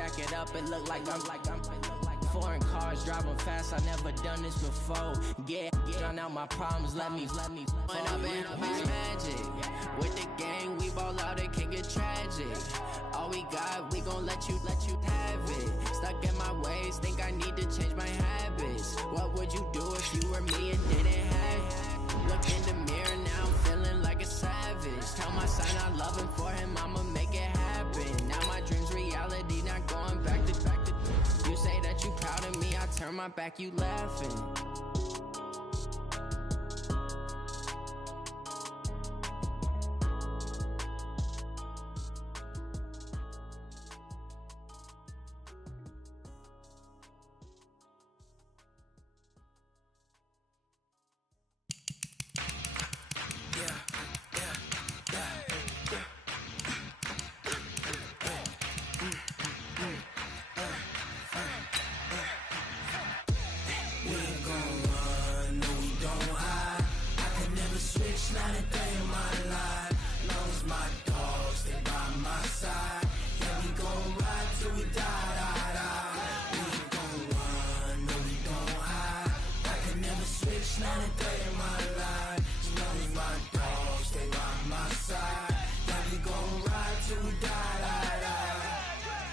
stack it up, it look like I'm foreign cars driving fast. I never done this before. Drown out my problems. Let me. When I've been magic with the gang, we ball out. It can get tragic. All we got, we gon' let you have it. Stuck in my ways, think I need to change my habits. What would you do if you were me and didn't have it? Look in the mirror now, I'm feeling like a savage. Tell my son I love him, for him I'ma make it happen. Now my dream's reality, not going back to. You say that you proud of me, I turn my back, you laughing.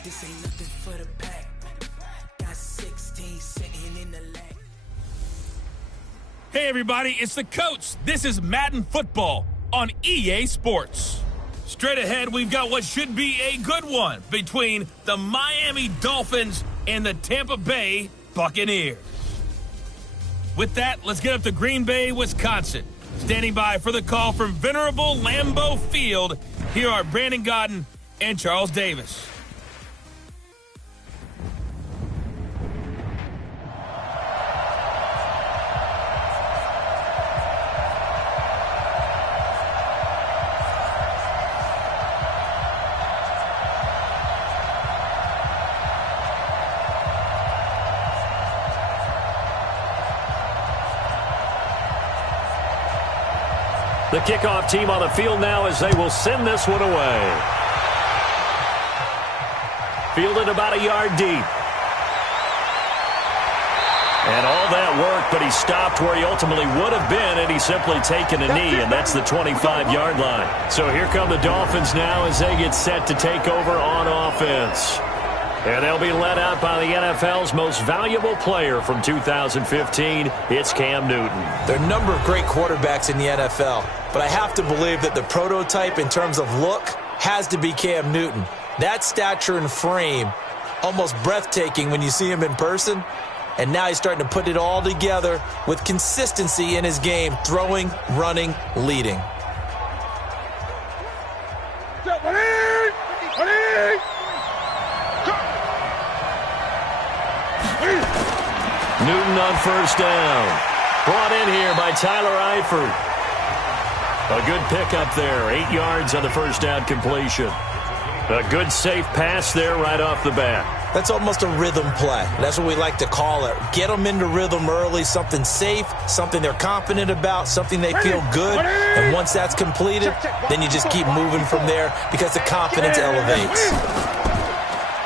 This ain't nothing for the pack. Got 16 sitting in the leg. Hey everybody, it's the coach. This is Madden Football on EA Sports. Straight ahead, we've got what should be a good one between the Miami Dolphins and the Tampa Bay Buccaneers. With that, let's get up to Green Bay, Wisconsin. Standing by for the call from venerable Lambeau Field, here are Brandon Godden and Charles Davis. The kickoff team on the field now as they will send this one away. Fielded about a yard deep. And all that work, but he stopped where he ultimately would have been, and he's simply taken a knee, and that's the 25-yard line. So here come the Dolphins now as they get set to take over on offense. And they'll be led out by the NFL's most valuable player from 2015. It's Cam Newton. There are a number of great quarterbacks in the NFL, but I have to believe that the prototype in terms of look has to be Cam Newton. That stature and frame, almost breathtaking when you see him in person. And now he's starting to put it all together with consistency in his game, throwing, running, leading. Newton on first down. Brought in here by Tyler Eifert. A good pickup there. 8 yards on the first down completion. A good safe pass there right off the bat. That's almost a rhythm play. That's what we like to call it. Get them into rhythm early, something safe, something they're confident about, something they feel good. And once that's completed, then you just keep moving from there because the confidence elevates.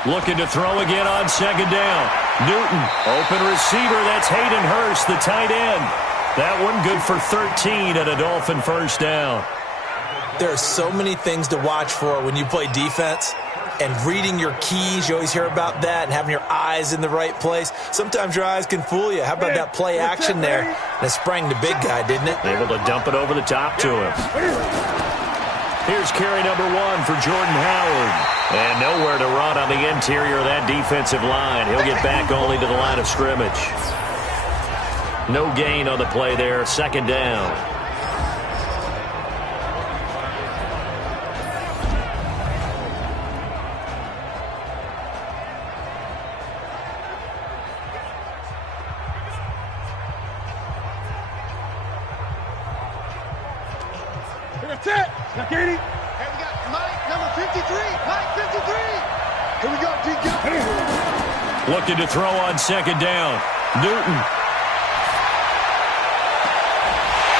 Looking to throw again on second down. Newton, open receiver. That's Hayden Hurst, the tight end. That one good for 13 and a Dolphin first down. There are so many things to watch for when you play defense. And reading your keys, you always hear about that, and having your eyes in the right place. Sometimes your eyes can fool you. How about that play action there? And it sprang the big guy, didn't it? Able to dump it over the top to him. Here's carry number 1 for Jordan Howard. And nowhere to run on the interior of that defensive line. He'll get back only to the line of scrimmage. No gain on the play there. Second down. That's it. Now, Katie. Hey, we got Mike, number 53. Mike, 53. Here we go, DJ. Looking to throw on second down. Newton.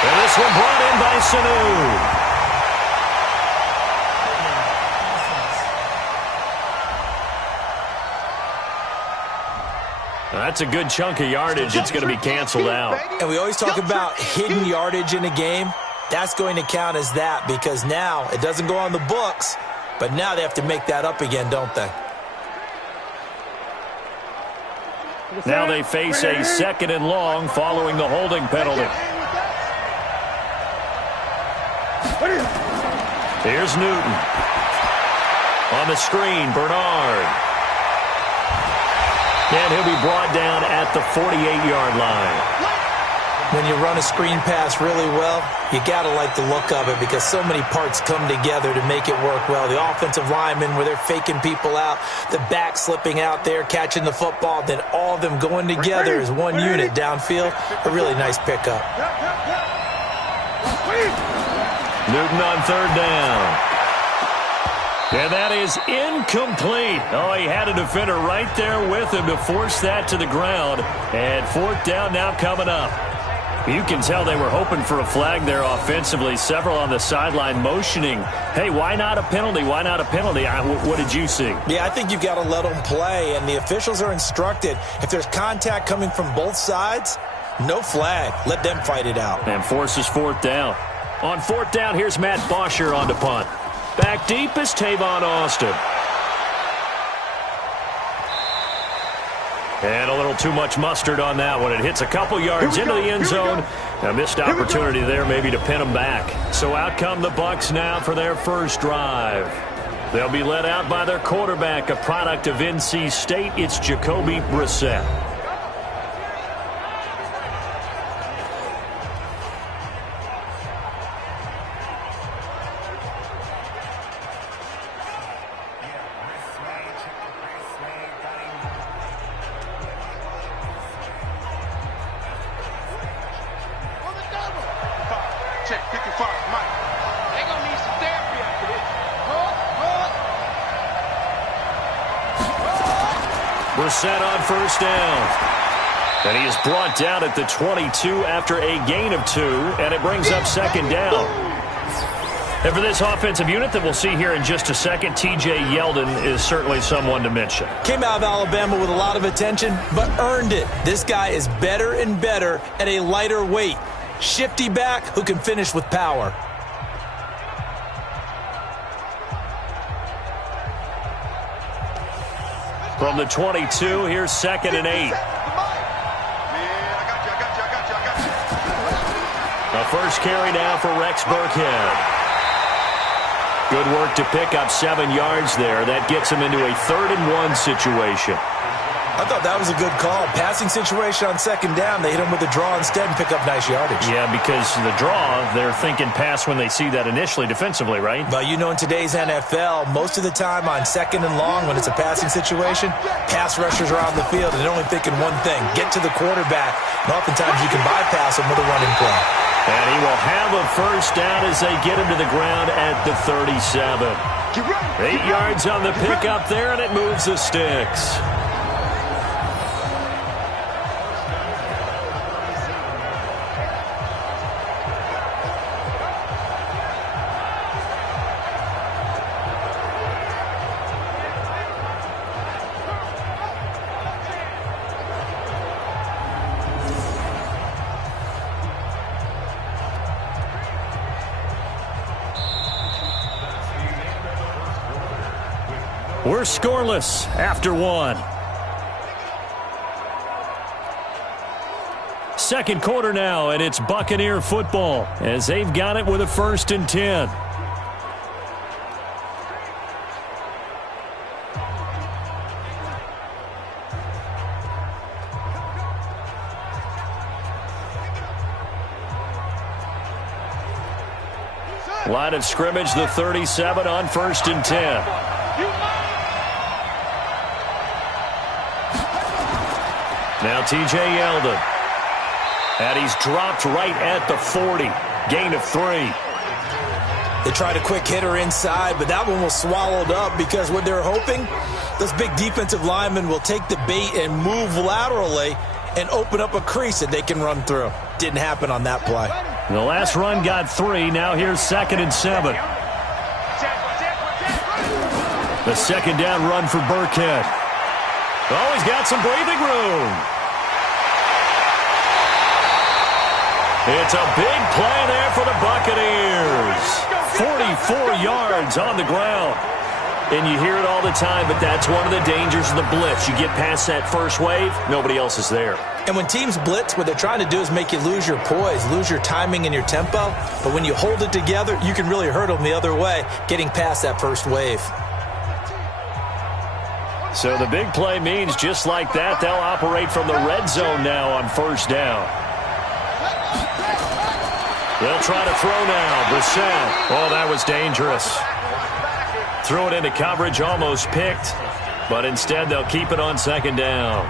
And this one brought in by Sanu. That's a good chunk of yardage. It's going to be canceled out. And we always talk about hidden yardage in a game. That's going to count as that because now it doesn't go on the books, but now they have to make that up again, don't they? Now they face a 2nd and long following the holding penalty. Here's Newton. On the screen, Bernard. And he'll be brought down at the 48-yard line. When you run a screen pass really well, you got to like the look of it because so many parts come together to make it work well. The offensive linemen, where they're faking people out, the back slipping out there, catching the football, then all of them going together as one unit downfield. A really nice pickup. Newton on 3rd down. And that is incomplete. Oh, he had a defender right there with him to force that to the ground. And 4th down now coming up. You can tell they were hoping for a flag there offensively. Several on the sideline motioning, hey, why not a penalty? Why not a penalty? What did you see? Yeah, I think you've got to let them play. And the officials are instructed, if there's contact coming from both sides, no flag. Let them fight it out. And forces 4th down. On 4th down, here's Matt Bosher on to punt. Back deep is Tavon Austin. And a little too much mustard on that one. It hits a couple yards into the end zone. A missed opportunity there maybe to pin them back. So out come the Bucs now for their first drive. They'll be led out by their quarterback, a product of NC State. It's Jacoby Brissett. Brissett on 1st down. And he is brought down at the 22 after a gain of 2, and it brings up 2nd down. And for this offensive unit that we'll see here in just a second, T.J. Yeldon is certainly someone to mention. Came out of Alabama with a lot of attention, but earned it. This guy is better and better at a lighter weight. Shifty back who can finish with power. From the 22, here's 2nd and 8. The first carry now for Rex Burkhead. Good work to pick up 7 yards there. That gets him into a 3rd and 1 situation. I thought that was a good call. Passing situation on 2nd down. They hit him with a draw instead and pick up nice yardage. Yeah, because the draw, they're thinking pass when they see that initially defensively, right? But you know in today's NFL, most of the time on 2nd and long when it's a passing situation, pass rushers are on the field and they're only thinking one thing, get to the quarterback. And oftentimes you can bypass him with a running play. And he will have a 1st down as they get him to the ground at the 37. 8 yards on the pickup there, and it moves the sticks. We're scoreless after 1. Second quarter now, and it's Buccaneer football as they've got it with a 1st and 10. Line of scrimmage, the 37 on 1st and 10. Now T.J. Yeldon. And he's dropped right at the 40. Gain of 3. They tried a quick hitter inside, but that one was swallowed up because what they're hoping, those big defensive linemen will take the bait and move laterally and open up a crease that they can run through. Didn't happen on that play. The last run got 3. Now here's 2nd and 7. The 2nd down run for Burkhead. Oh, he's got some breathing room. It's a big play there for the Buccaneers. 44 yards on the ground. And you hear it all the time, but that's one of the dangers of the blitz. You get past that first wave, nobody else is there. And when teams blitz, what they're trying to do is make you lose your poise, lose your timing and your tempo. But when you hold it together, you can really hurt them the other way, getting past that first wave. So the big play means just like that, they'll operate from the red zone now on first down. They'll try to throw now. Brissett. Oh, that was dangerous. Threw it into coverage, almost picked. But instead, they'll keep it on second down.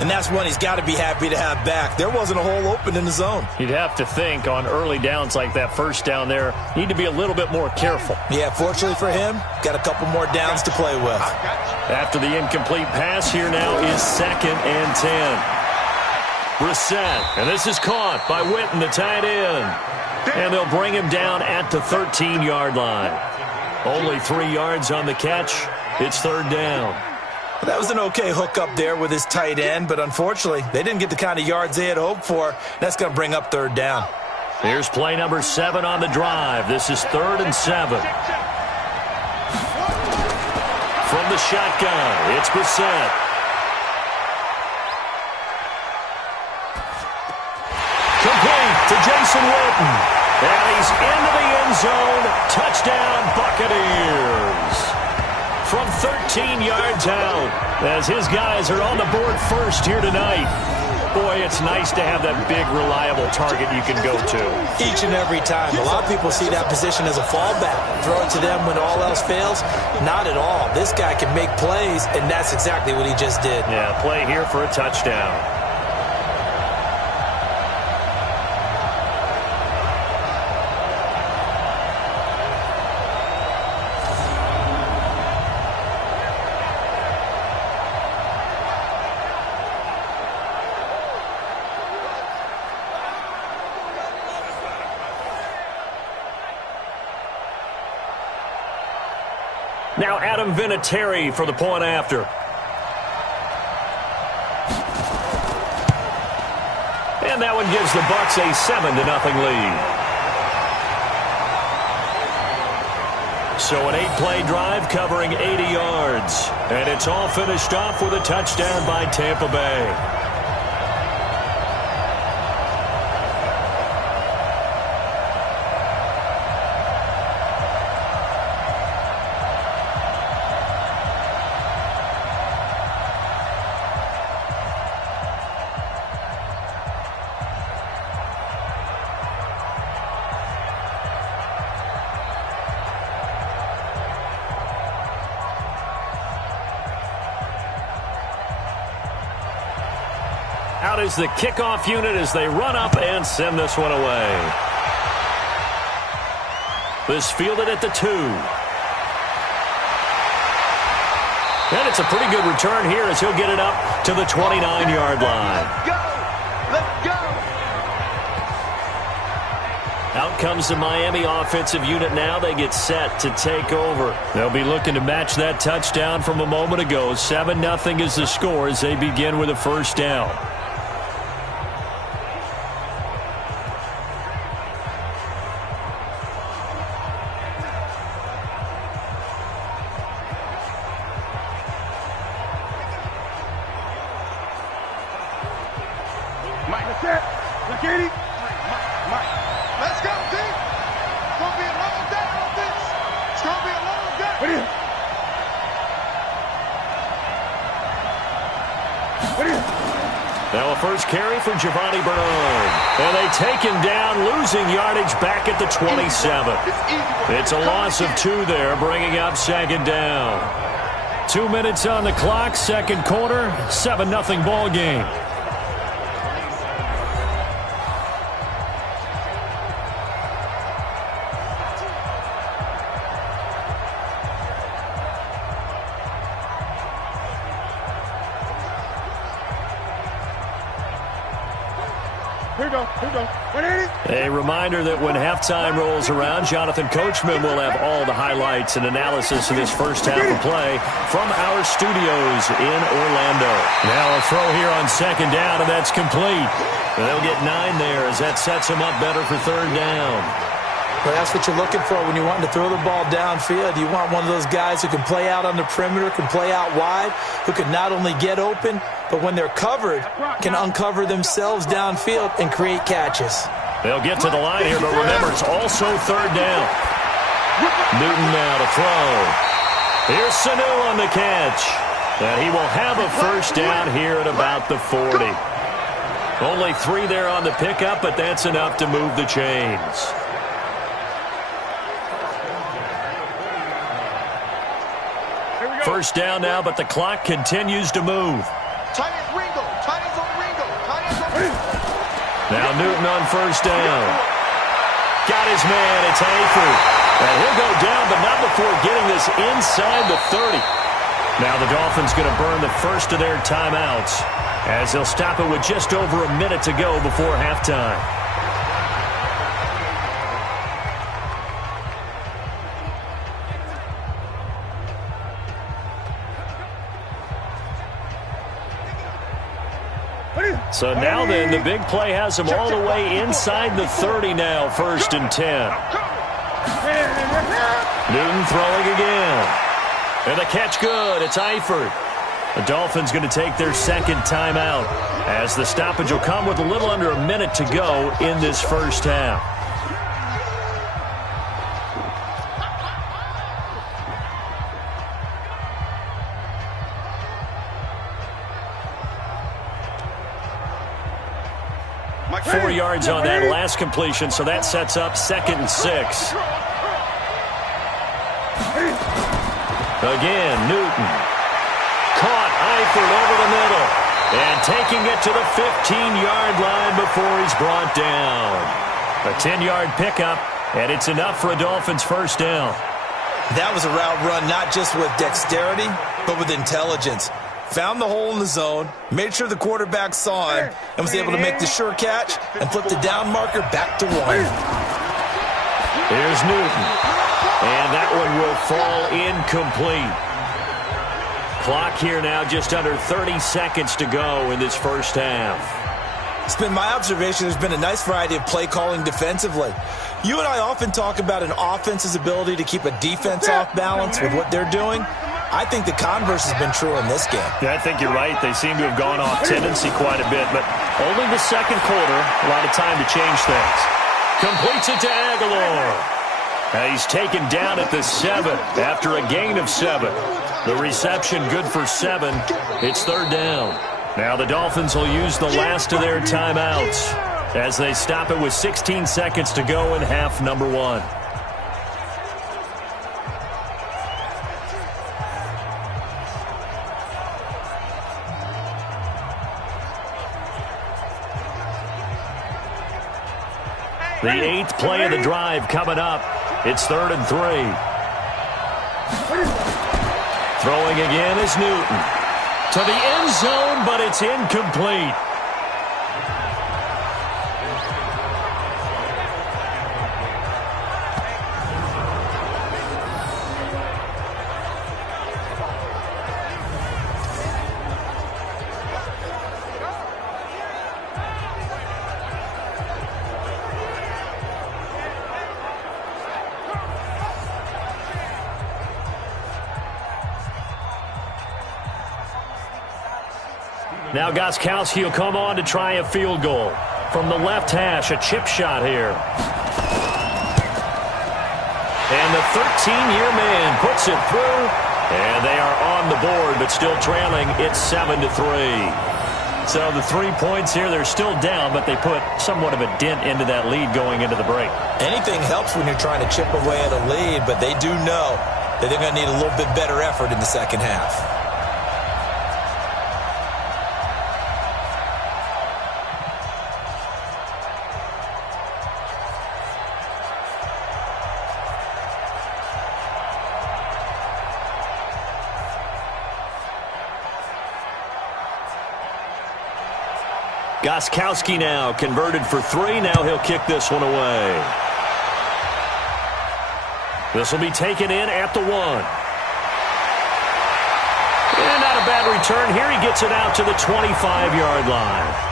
And that's one he's got to be happy to have back. There wasn't a hole open in the zone. You'd have to think on early downs like that first down there, need to be a little bit more careful. Yeah, fortunately for him, got a couple more downs to play with. After the incomplete pass, here now is 2nd and 10. Brissett, and this is caught by Witten, the tight end. And they'll bring him down at the 13-yard line. Only 3 yards on the catch. It's third down. That was an okay hook up there with his tight end, but unfortunately, they didn't get the kind of yards they had hoped for. That's going to bring up third down. Here's play number 7 on the drive. This is 3rd and 7. From the shotgun, it's Brissett. Complete to Jason Witten. And he's into the end zone. Touchdown, Buccaneers. From 13 yards out, as his guys are on the board first here tonight. Boy, it's nice to have that big, reliable target you can go to. Each and every time. A lot of people see that position as a fallback. Throw it to them when all else fails. Not at all. This guy can make plays, and that's exactly what he just did. Yeah, play here for a touchdown. Now Adam Vinatieri for the point after. And that one gives the Bucs a 7-0 lead. So an 8-play drive covering 80 yards. And it's all finished off with a touchdown by Tampa Bay. Out is the kickoff unit as they run up and send this one away. This fielded at the 2. And it's a pretty good return here as he'll get it up to the 29-yard line. Let's go! Out comes the Miami offensive unit now. They get set to take over. They'll be looking to match that touchdown from a moment ago. 7-0 is the score as they begin with a first down. Let's go, team! It's gonna be a long day on this. It's gonna be a long day. Now a first carry for Giovanni Bernard. And they take him down, losing yardage back at the 27. It's a loss of 2 there, bringing up second down. 2 minutes on the clock, second quarter, 7-0 ball game. Here we go. 180. A reminder that when halftime rolls around, Jonathan Coachman will have all the highlights and analysis of this first half of play from our studios in Orlando. Now a throw here on second down, and that's complete. They'll get 9 there as that sets them up better for third down. Well, that's what you're looking for when you want to throw the ball downfield. You want one of those guys who can play out on the perimeter, can play out wide, who can not only get open, but when they're covered, can uncover themselves downfield and create catches. They'll get to the line here, but remember, it's also third down. Newton now to throw. Here's Sanu on the catch. And he will have a first down here at about the 40. Only 3 there on the pickup, but that's enough to move the chains. First down now, but the clock continues to move. Now Newton on first down. Got his man. It's Hayford. And he'll go down, but not before getting this inside the 30. Now the Dolphins going to burn the first of their timeouts as they'll stop it with just over a minute to go before halftime. So now then, the big play has them all the way inside the 30 now, 1st and 10. Newton throwing again. And the catch good. It's Eifert. The Dolphins going to take their second timeout as the stoppage will come with a little under a minute to go in this first half. Four yards on that last completion, so that sets up 2nd and 6. Again, Newton. Caught Eifert over the middle. And taking it to the 15-yard line before he's brought down. A 10-yard pickup, and it's enough for a Dolphins first down. That was a route run not just with dexterity, but with intelligence. Found the hole in the zone, made sure the quarterback saw him, and was able to make the sure catch and flip the down marker back to 1. Here's Newton. And that one will fall incomplete. Clock here now just under 30 seconds to go in this first half. It's been my observation there's been a nice variety of play calling defensively. You and I often talk about an offense's ability to keep a defense off balance with what they're doing. I think the converse has been true in this game. Yeah, I think you're right. They seem to have gone off tendency quite a bit, but only the second quarter, a lot of time to change things. Completes it to Aguilar. And he's taken down at the 7 after a gain of 7. The reception good for 7. It's third down. Now the Dolphins will use the last of their timeouts as they stop it with 16 seconds to go in half number 1. The 8th play of the drive coming up. It's 3rd and 3. Throwing again is Newton. To the end zone, but it's incomplete. Now Gostkowski will come on to try a field goal. From the left hash, a chip shot here. And the 13-year man puts it through. And they are on the board, but still trailing. It's 7-3. So the 3 points here, they're still down, but they put somewhat of a dent into that lead going into the break. Anything helps when you're trying to chip away at a lead, but they do know that they're going to need a little bit better effort in the second half. Gostkowski now converted for 3. Now he'll kick this one away. This will be taken in at the 1. And not a bad return here. He gets it out to the 25-yard line.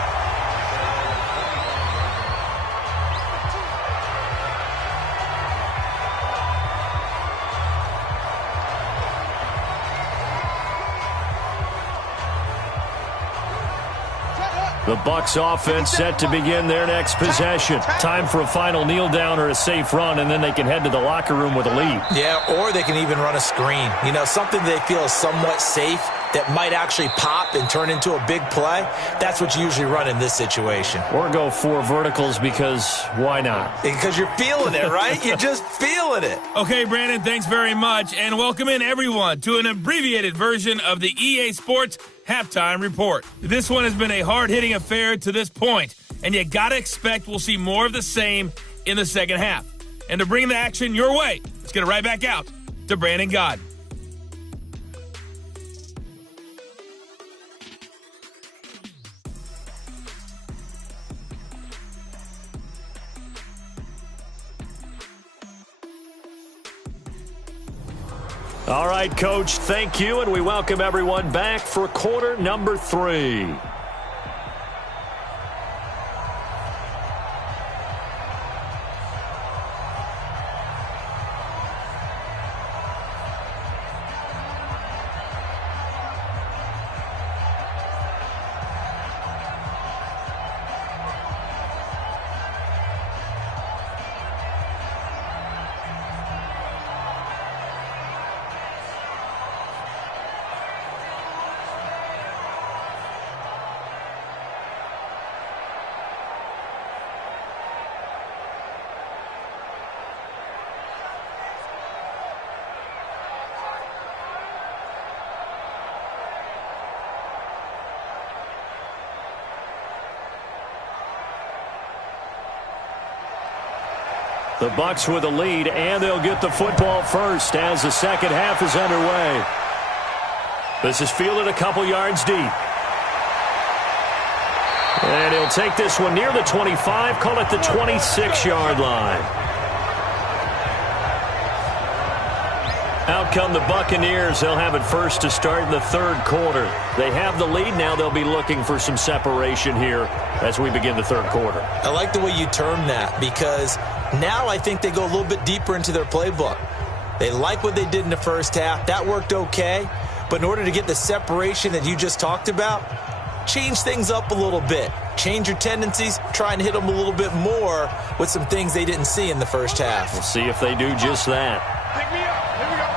The Bucs offense set to begin their next possession. Time for a final kneel down or a safe run, and then they can head to the locker room with a lead. Yeah, or they can even run a screen. You know, something they feel is somewhat safe that might actually pop and turn into a big play. That's what you usually run in this situation. Or go 4 verticals because why not? Because you're feeling it, right? You're just feeling it. Okay, Brandon, thanks very much. And welcome in, everyone, to an abbreviated version of the EA Sports Halftime Report. This one has been a hard-hitting affair to this point, and you got to expect we'll see more of the same in the second half. And to bring the action your way, let's get it right back out to Brandon God. All right, Coach, thank you, and we welcome everyone back for quarter number 3. The Bucs with a lead, and they'll get the football first as the second half is underway. This is fielded a couple yards deep. And he'll take this one near the 25, call it the 26-yard line. Out come the Buccaneers. They'll have it first to start in the third quarter. They have the lead. Now they'll be looking for some separation here as we begin the third quarter. I like the way you term that because now I think they go a little bit deeper into their playbook. They like what they did in the first half. That worked okay. But in order to get the separation that you just talked about, change things up a little bit. Change your tendencies. Try and hit them a little bit more with some things they didn't see in the first half. We'll see if they do just that. Pick me up. Here we go.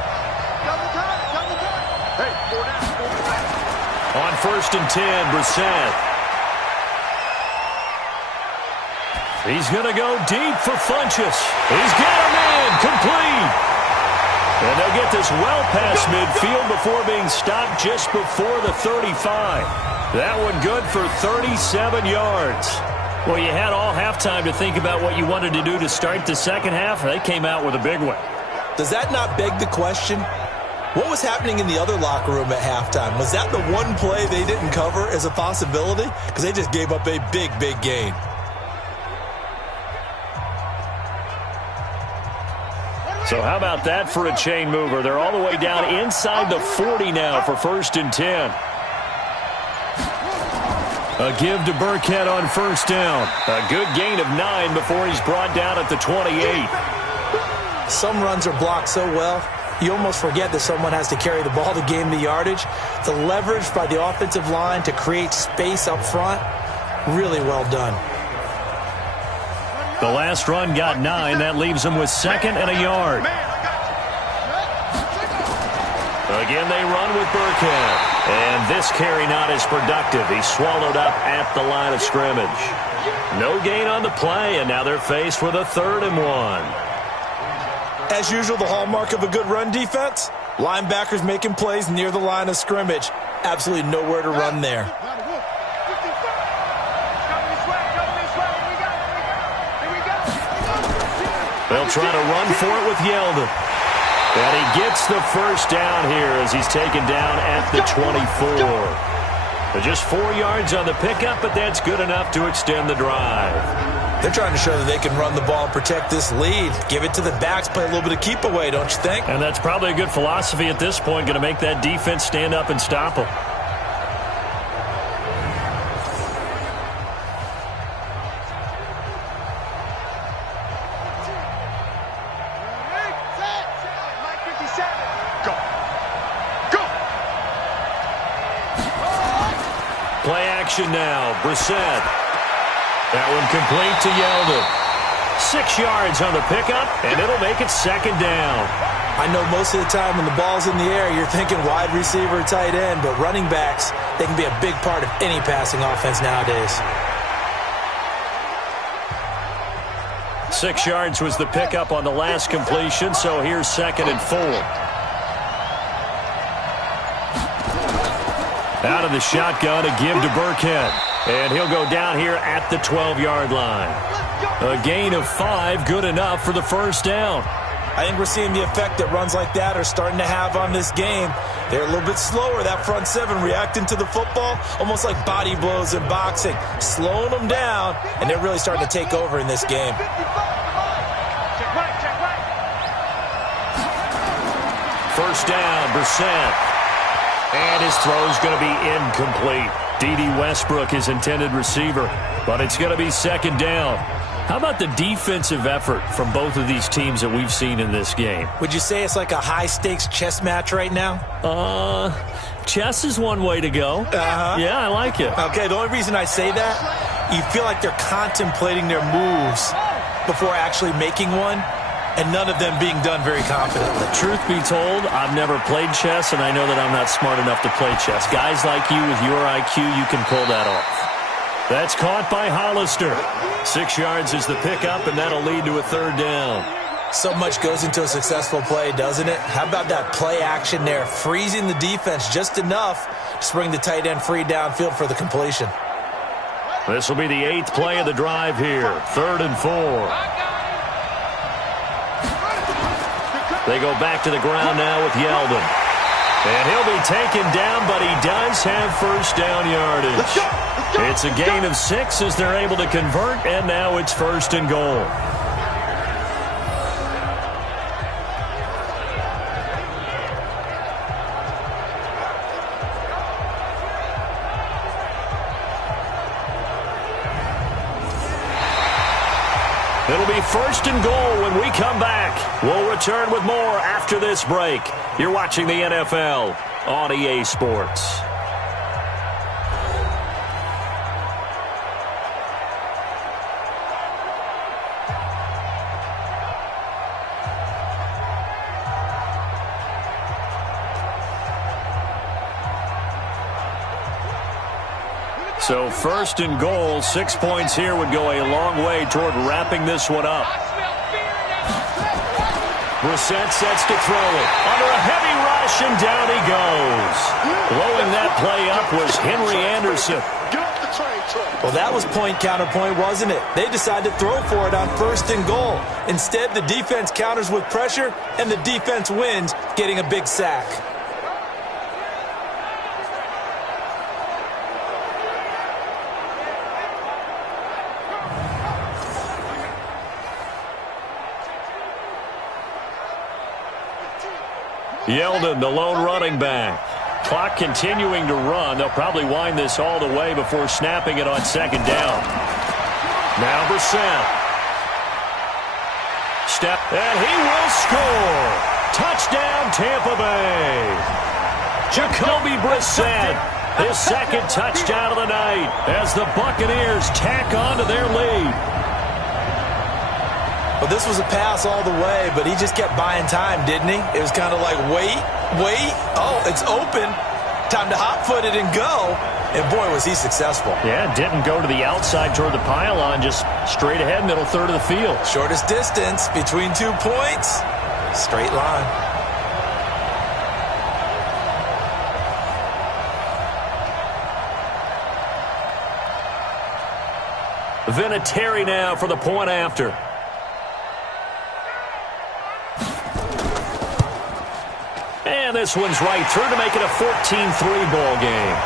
Double time. Double time. Hey, 4 down. On 1st and 10, Brissett. He's going to go deep for Funchess. He's got a man complete. And they'll get this well past midfield before being stopped just before the 35. That one good for 37 yards. Well, you had all halftime to think about what you wanted to do to start the second half. They came out with a big one. Does that not beg the question? What was happening in the other locker room at halftime? Was that the one play they didn't cover as a possibility? Because they just gave up a big, big gain. So how about that for a chain mover? They're all the way down inside the 40 now for 1st and 10. A give to Burkhead on 1st down. A good gain of 9 before he's brought down at the 28. Some runs are blocked so well, you almost forget that someone has to carry the ball to gain the yardage. The leverage by the offensive line to create space up front, really well done. The last run got 9. That leaves them with 2nd and a yard. Again, they run with Burkhead. And this carry not as productive. He's swallowed up at the line of scrimmage. No gain on the play, and now they're faced with a 3rd and 1. As usual, the hallmark of a good run defense, linebackers making plays near the line of scrimmage. Absolutely nowhere to run there. They'll try to run for it with Yeldon. And he gets the 1st down here as he's taken down at the 24. Just 4 yards on the pickup, but that's good enough to extend the drive. They're trying to show that they can run the ball and protect this lead. Give it to the backs, play a little bit of keep away, don't you think? And that's probably a good philosophy at this point, going to make that defense stand up and stop them. Play action now. Brissett. That one complete to Yeldon. 6 yards on the pickup, and it'll make it second down. I know most of the time when the ball's in the air, you're thinking wide receiver, tight end, but running backs, they can be a big part of any passing offense nowadays. 6 yards was the pickup on the last completion, so here's 2nd and 4. Out of the shotgun, a give to Burkhead. And he'll go down here at the 12-yard line. A gain of 5, good enough for the first down. I think we're seeing the effect that runs like that are starting to have on this game. They're a little bit slower, that front seven, reacting to the football, almost like body blows in boxing, slowing them down, and they're really starting to take over in this game. First down, Brissett. And his throw's going to be incomplete. D.D. Westbrook, his intended receiver, but it's going to be second down. How about the defensive effort from both of these teams that we've seen in this game? Would you say it's like a high-stakes chess match right now? Chess is one way to go. Yeah, I like it. Okay, the only reason I say that, you feel like they're contemplating their moves before actually making one, and none of them being done very confidently. Truth be told, I've never played chess, and I know that I'm not smart enough to play chess. Guys like you with your IQ, you can pull that off. That's caught by Hollister. 6 yards is the pickup, and that'll lead to a third down. So much goes into a successful play, doesn't it? How about that play action there, freezing the defense just enough to bring the tight end free downfield for the completion. This will be the 8th play of the drive here. 3rd and 4. They go back to the ground now with Yeldon. And he'll be taken down, but he does have first down yardage. It's a gain of 6 as they're able to convert, and now it's 1st and goal. It'll be 1st and goal when we come back. We'll return with more after this break. You're watching the NFL on EA Sports. So 1st and goal, 6 points here would go a long way toward wrapping this one up. Brissett sets to throw it. Under a heavy rush, and down he goes. Blowing that play up was Henry Anderson. Well, that was point counterpoint, wasn't it? They decided to throw for it on 1st and goal. Instead, the defense counters with pressure, and the defense wins, getting a big sack. Yeldon, the lone running back. Clock continuing to run. They'll probably wind this all the way before snapping it on 2nd down. Now Brissett. Step, and he will score. Touchdown, Tampa Bay. Jacoby Brissett, his 2nd touchdown of the night as the Buccaneers tack on to their lead. Well, this was a pass all the way, but he just kept buying time, didn't he? It was kind of like, wait. Oh, it's open. Time to hot-foot it and go. And, boy, was he successful. Yeah, didn't go to the outside toward the pylon, just straight ahead, middle third of the field. Shortest distance between 2 points. Straight line. Vinatieri now for the point after. And this one's right through to make it a 14-3 ball game.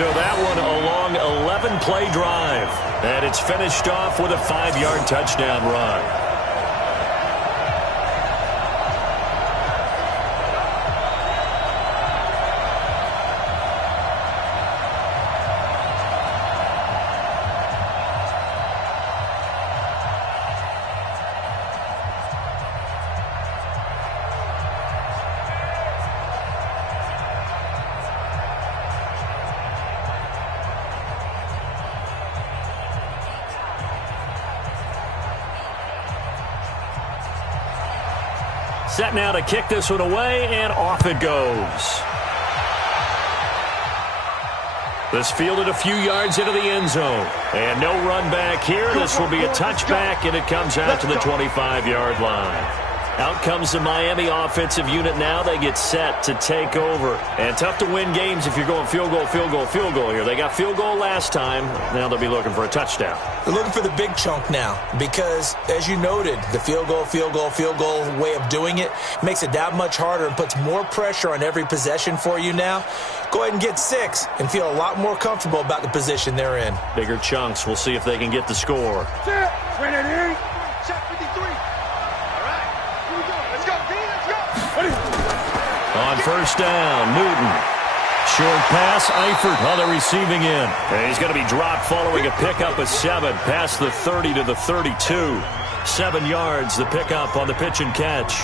So that one a long 11-play drive. And it's finished off with a 5-yard touchdown run. Set now to kick this one away, and off it goes. This fielded a few yards into the end zone. And no run back here. This will be a touchback, and it comes out to the 25-yard line. Out comes the Miami offensive unit now. They get set to take over. And tough to win games if you're going field goal, field goal, field goal here. They got field goal last time. Now they'll be looking for a touchdown. They're looking for the big chunk now because, as you noted, the field goal way of doing it makes it that much harder and puts more pressure on every possession for you now. Go ahead and get 6 and feel a lot more comfortable about the position they're in. Bigger chunks. We'll see if they can get the score. Check 53. On first down, Newton. Short pass, Eifert on the receiving end. And he's going to be dropped following a pickup of 7 past the 30 to the 32. 7 yards, the pickup on the pitch and catch.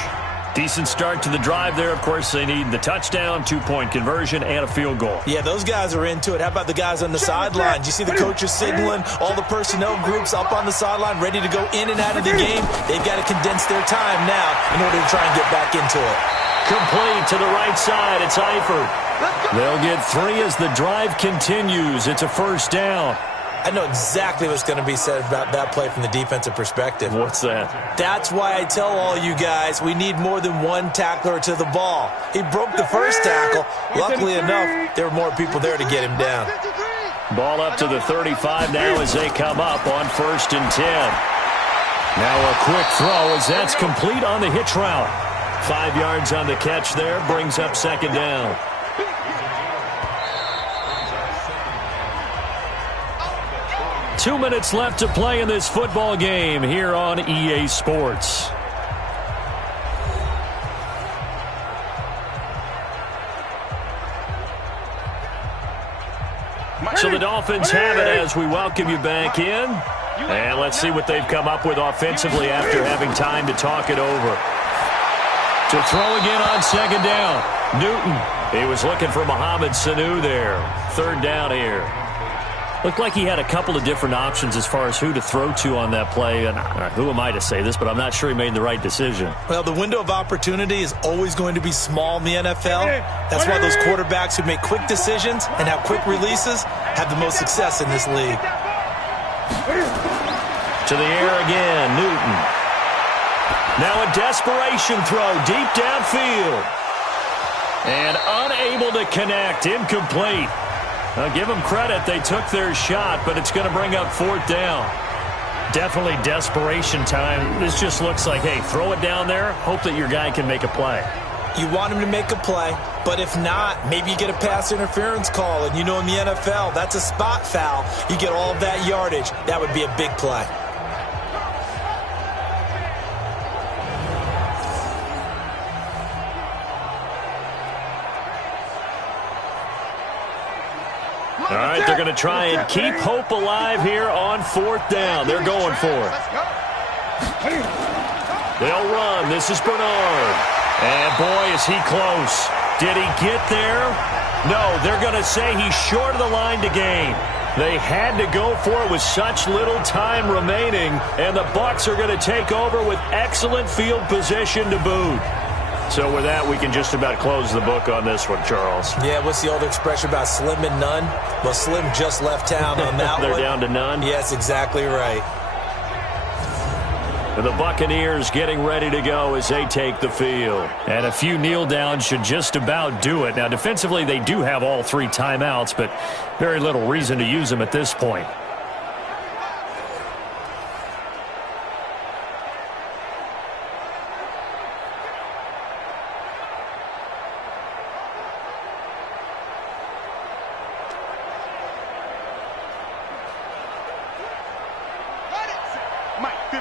Decent start to the drive there. Of course, they need the touchdown, 2-point conversion, and a field goal. Yeah, those guys are into it. How about the guys on the sideline? You see the coaches signaling, all the personnel groups up on the sideline ready to go in and out of the game. They've got to condense their time now in order to try and get back into it. Complete to the right side. It's Eifert. They'll get 3 as the drive continues. It's a first down. I know exactly what's going to be said about that play from the defensive perspective. What's that? That's why I tell all you guys we need more than one tackler to the ball. He broke the first tackle. Luckily enough, there were more people there to get him down. Ball up to the 35 now as they come up on 1st and 10. Now a quick throw as that's complete on the hitch route. 5 yards on the catch there, brings up 2nd down. Two minutes left to play in this football game here on EA Sports. So the Dolphins have it as we welcome you back in. And let's see what they've come up with offensively after having time to talk it over. To throw again on 2nd down. Newton. He was looking for Mohamed Sanu there. 3rd down here. Looked like he had a couple of different options as far as who to throw to on that play. And who am I to say this, but I'm not sure he made the right decision. Well, the window of opportunity is always going to be small in the NFL. That's why those quarterbacks who make quick decisions and have quick releases have the most success in this league. To the air again, Newton. Now a desperation throw deep downfield. And unable to connect, incomplete. I'll give them credit. They took their shot, but it's going to bring up 4th down. Definitely desperation time. This just looks like, hey, throw it down there, hope that your guy can make a play. You want him to make a play, but if not, maybe you get a pass interference call. And you know in the NFL, that's a spot foul. You get all of that yardage. That would be a big play. All right, they're going to try and keep hope alive here on 4th down. They're going for it. They'll run. This is Bernard. And, boy, is he close. Did he get there? No, they're going to say he's short of the line to gain. They had to go for it with such little time remaining, and the Bucs are going to take over with excellent field position to boot. So with that, we can just about close the book on this one, Charles. Yeah, what's the old expression about slim and none? Well, Slim just left town on that They're one. down to none? Yes, exactly right. And the Buccaneers getting ready to go as they take the field. And a few kneel downs should just about do it. Now, defensively, they do have all 3 timeouts, but very little reason to use them at this point.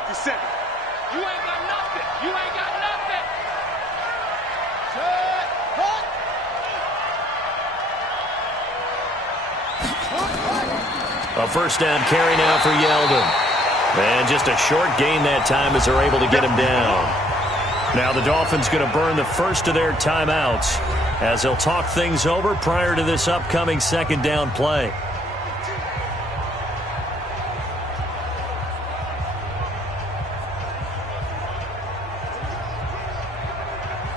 57. You ain't got nothing. You ain't got nothing. Set. Cut. A first down carry now for Yeldon. And just a short gain that time as they're able to get him down. Now the Dolphins going to burn the first of their timeouts as they'll talk things over prior to this upcoming second down play.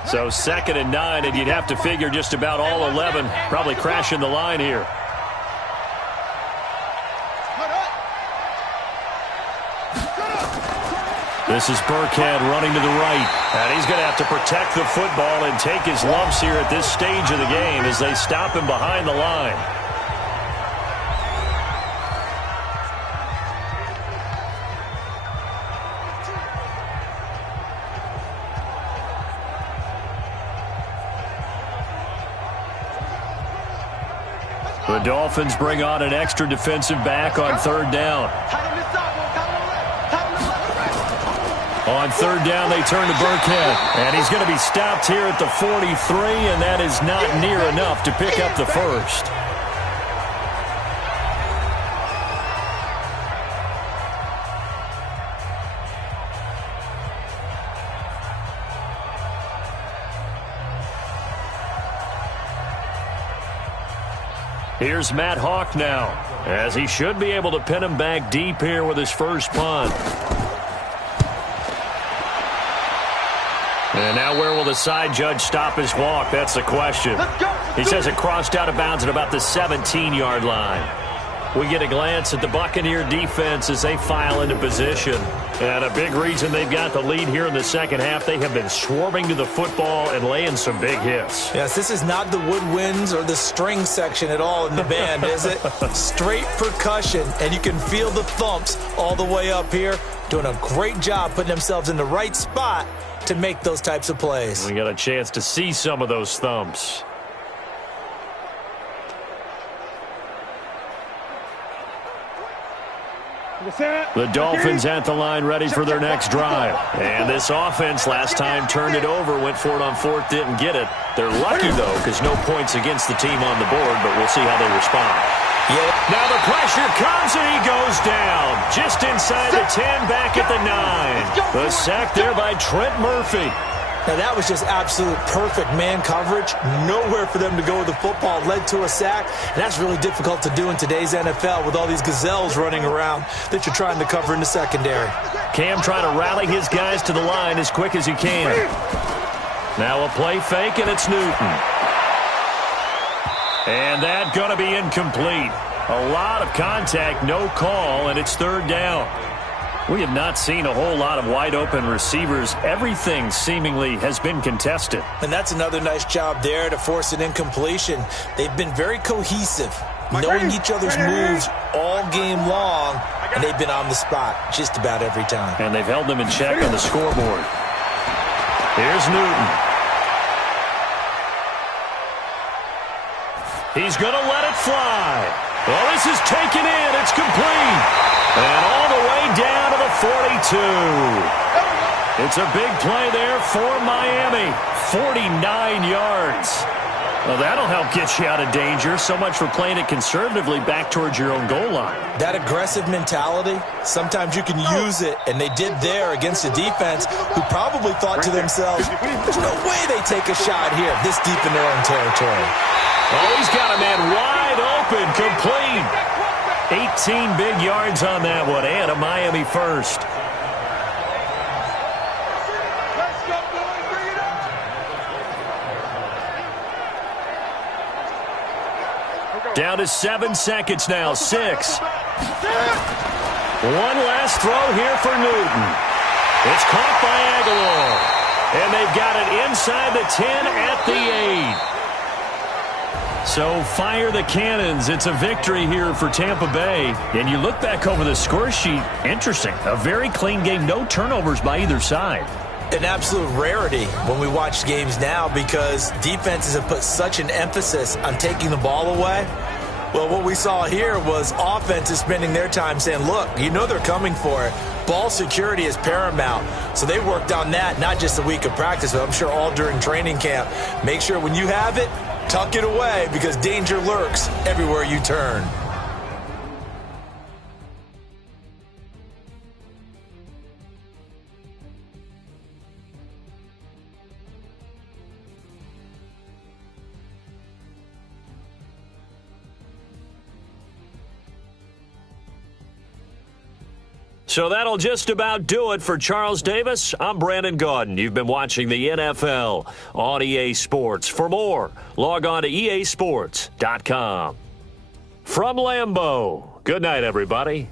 So 2nd and 9, and you'd have to figure just about all 11 probably crashing the line here. This is Burkhead running to the right. And he's going to have to protect the football and take his lumps here at this stage of the game as they stop him behind the line. The Dolphins bring on an extra defensive back on 3rd down. On 3rd down, they turn to Burkhead, and he's going to be stopped here at the 43, and that is not near enough to pick up the first. Here's Matt Hawk now, as he should be able to pin him back deep here with his first punt. And now where will the side judge stop his walk? That's the question. He says it crossed out of bounds at about the 17-yard line. We get a glance at the Buccaneer defense as they file into position. And a big reason they've got the lead here in the second half, they have been swarming to the football and laying some big hits. Yes, this is not the woodwinds or the string section at all in the band, is it? Straight percussion, and you can feel the thumps all the way up here. Doing a great job putting themselves in the right spot to make those types of plays. We got a chance to see some of those thumps. The Dolphins at the line ready for their next drive. And this offense last time turned it over, went for it on 4th, didn't get it. They're lucky, though, because no points against the team on the board, but we'll see how they respond. Yeah. Now the pressure comes, and he goes down. Just inside the 10, back at the 9. The sack there by Trent Murphy. Now that was just absolute perfect man coverage. Nowhere for them to go with the football. Led to a sack. And that's really difficult to do in today's NFL with all these gazelles running around that you're trying to cover in the secondary. Cam trying to rally his guys to the line as quick as he can. Now a play fake, and it's Newton. And that going to be incomplete. A lot of contact, no call, and it's 3rd down. We have not seen a whole lot of wide-open receivers. Everything seemingly has been contested. And that's another nice job there to force an incompletion. They've been very cohesive, knowing each other's moves all game long, and they've been on the spot just about every time. And they've held them in check on the scoreboard. Here's Newton. He's going to let it fly. Well, this is taken in. It's complete. And all the way down to the 42. It's a big play there for Miami. 49 yards. Well, that'll help get you out of danger. So much for playing it conservatively back towards your own goal line. That aggressive mentality, sometimes you can use it, and they did there against a defense who probably thought to themselves, there's no way they take a shot here this deep in their own territory. Oh, he's got a man wide open, complete. 18 big yards on that one, and a Miami first. Down to 7 seconds now, 6. One last throw here for Newton. It's caught by Aguilar. And they've got it inside the 10 at the 8. So fire the cannons. It's a victory here for Tampa Bay. And you look back over the score sheet, interesting. A very clean game, no turnovers by either side. An absolute rarity when we watch games now because defenses have put such an emphasis on taking the ball away. Well, what we saw here was offense is spending their time saying, look, you know they're coming for it. Ball security is paramount. So they worked on that, not just a week of practice, but I'm sure all during training camp. Make sure when you have it, tuck it away because danger lurks everywhere you turn. So that'll just about do it for Charles Davis. I'm Brandon Gaudin. You've been watching the NFL on EA Sports. For more, log on to easports.com. From Lambeau, good night, everybody.